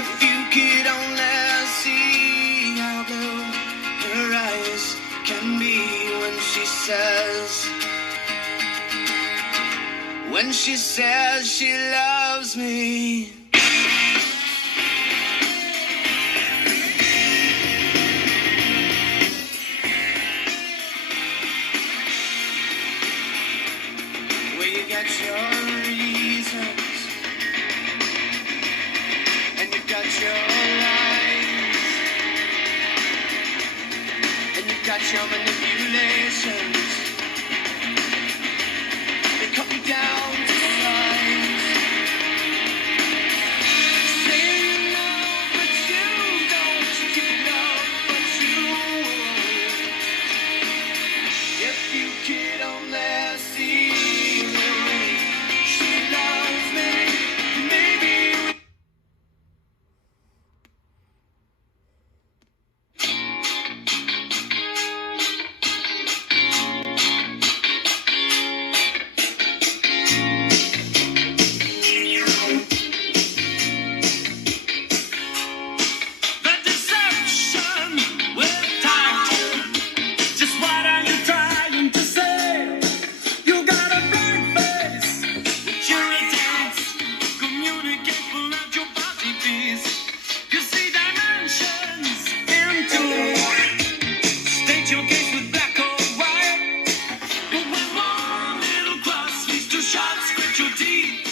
If you could only see how blue her eyes can be when she says she loves me. Well, you got your reasons, and you've got your lies, and you've got your manipulations. They cut me down to size. Say you love, but you don't. You love, but you won't. If you could only see the way she loves me, maybe the deception will tide you. Just what are you trying to say? You got a big face, but you're a dance. Communicate, pull out your body piece. You see dimensions into state your case with black or white. But when one little cross leads to shots, scratch your teeth.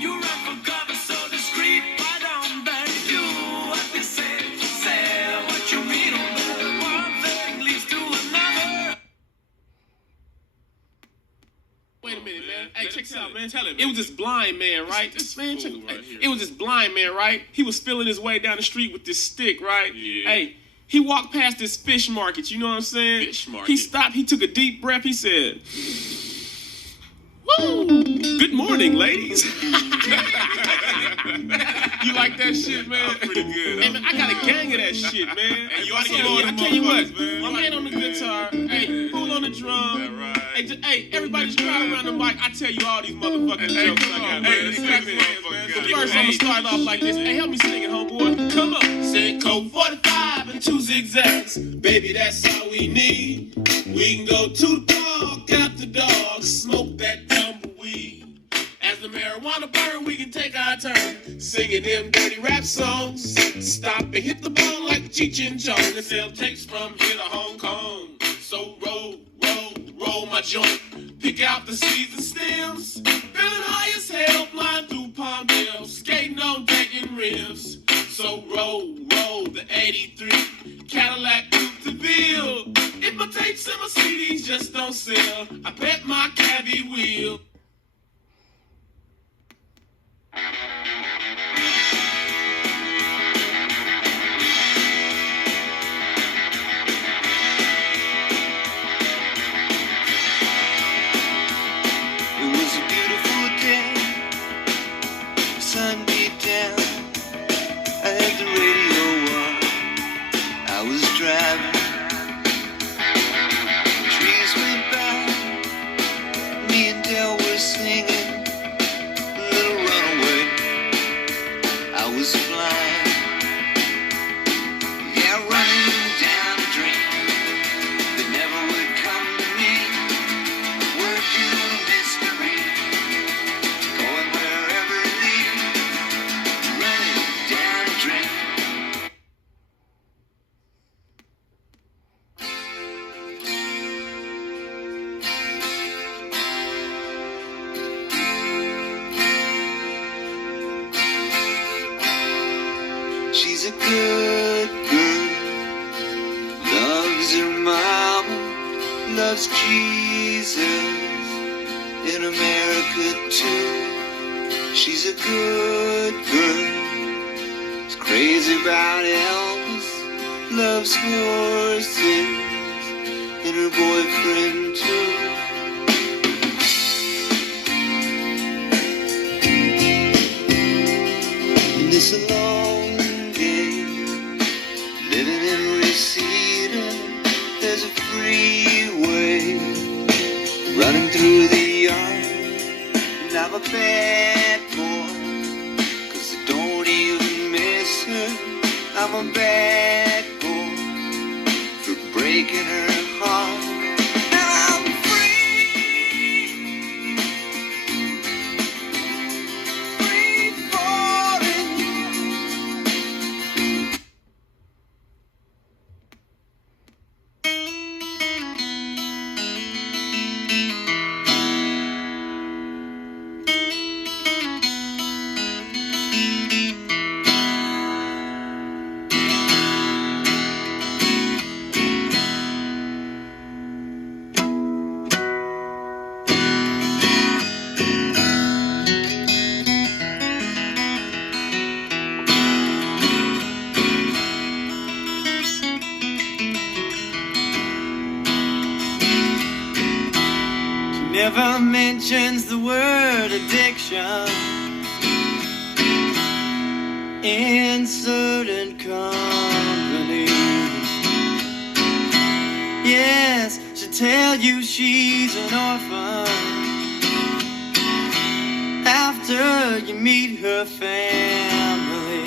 You run for cover so discreet. Why don't they do what they say? Say what you mean. One thing leads to another. Wait a minute, man. Hey, check this out, man. It was this blind man, right? It was this blind man, right? He was feeling his way down the street with this stick, right? Yeah. Hey, he walked past this fish market, you know what I'm saying? Fish market. He stopped, he took a deep breath, he said, "Woo! Good morning, ladies." You like that shit, man? Pretty good. Hey, man, I got a gang of that shit, man. Hey, you I oughta tell get all you, I them tell you what, motherfuckers, man. my man on the guitar, hey, fool on the drum. That right. Hey, everybody just crowd around the mic. I tell you all these motherfucking Hey, jokes come I on, got. man. Hey, Let's listen, clap man. your hands, man. So first, I'm gonna start off like this. Hey, help me sing it, homeboy. Come on. Say Coke 45 and 2 zigzags. Baby, that's all we need. We can go to the park, out the dog, smoke that tumbleweed. As the marijuana burn, we can take our turn singing them dirty rap songs. Stop and hit the ball like Cheech and Chong and sell tapes from here to Hong Kong. So roll my joint. Pick out the seeds and stems. Feeling high as hell, flying through Palmdale, skating on decking rims. So roll the 83 Cadillac Coupe de Ville. If my tapes and my CDs just don't sell, I bet my cabbie will. it was a beautiful day. The sun beat down. I had the radio on. I was driving. Trees went by. Me and Dell were singing a little runaway. I was flying. Yeah, running down a dream that never would come to me. Working on a mystery, going wherever it leads. Running down a dream. She's a good girl, loves her mama, loves Jesus, in America too. She's a good girl, is crazy about Elvis, loves horses, and her boyfriend too. And it's a long day, living in Reseda. There's a freeway running through the yard, and I'm a bad boy, 'cause I don't even miss I'm a bad boy for breaking her heart. Now I'm free falling. Never mentions the word addiction in certain companies. Yes, she'll tell you she's an orphan after you meet her family.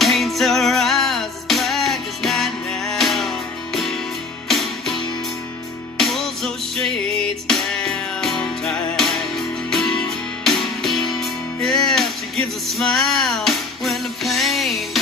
Paints her eyes as black as night now, pulls those shades down tight. Yeah, she gives a smile when the pain